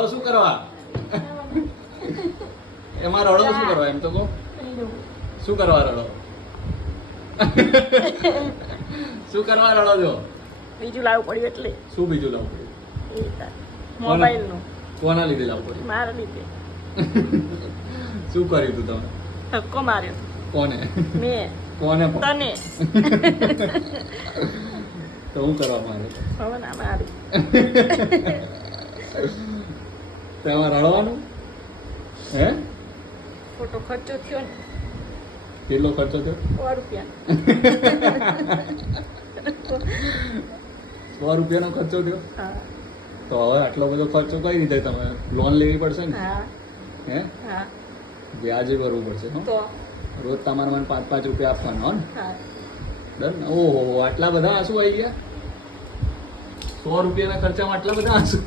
રડો શું કરવા? એમાં રડો શું કરવા એમ તો કહો? શું કરવા રડો? શું કરવા રડો છો? બીજું લાવવું પડ્યું એટલે શું બીજું લાવવું પડ્યું? મોબાઈલ નું. કોના લીધે લાવવું પડ્યું? મારા લીધે. શું કર્યું તું તમે? ધક્કો માર્યો. કોને? મેં. કોને? તને. તો હું કરવા માંગે? હવે ના મારી. તેમાં રડવાનું? હે? ખોટો ખર્ચો થયો ને. કેટલો ખર્ચો થયો? 100 રૂપિયા. 100 રૂપિયાનો ખર્ચો થયો? હા. તો હવે આટલો બધો ખર્ચો કઈ રીતે? તમે લોન લેવી પડશે ને? હા. હે? હા. વ્યાજે ભરવું પડશે હો? તો રોજ તમારે મને 5-5 રૂપિયા આપવાના હો ને? હા. ડન. ઓહો, આટલા બધા આંસુ આવી ગયા? 100 રૂપિયાના ખર્ચામાં આટલા બધા આંસુ?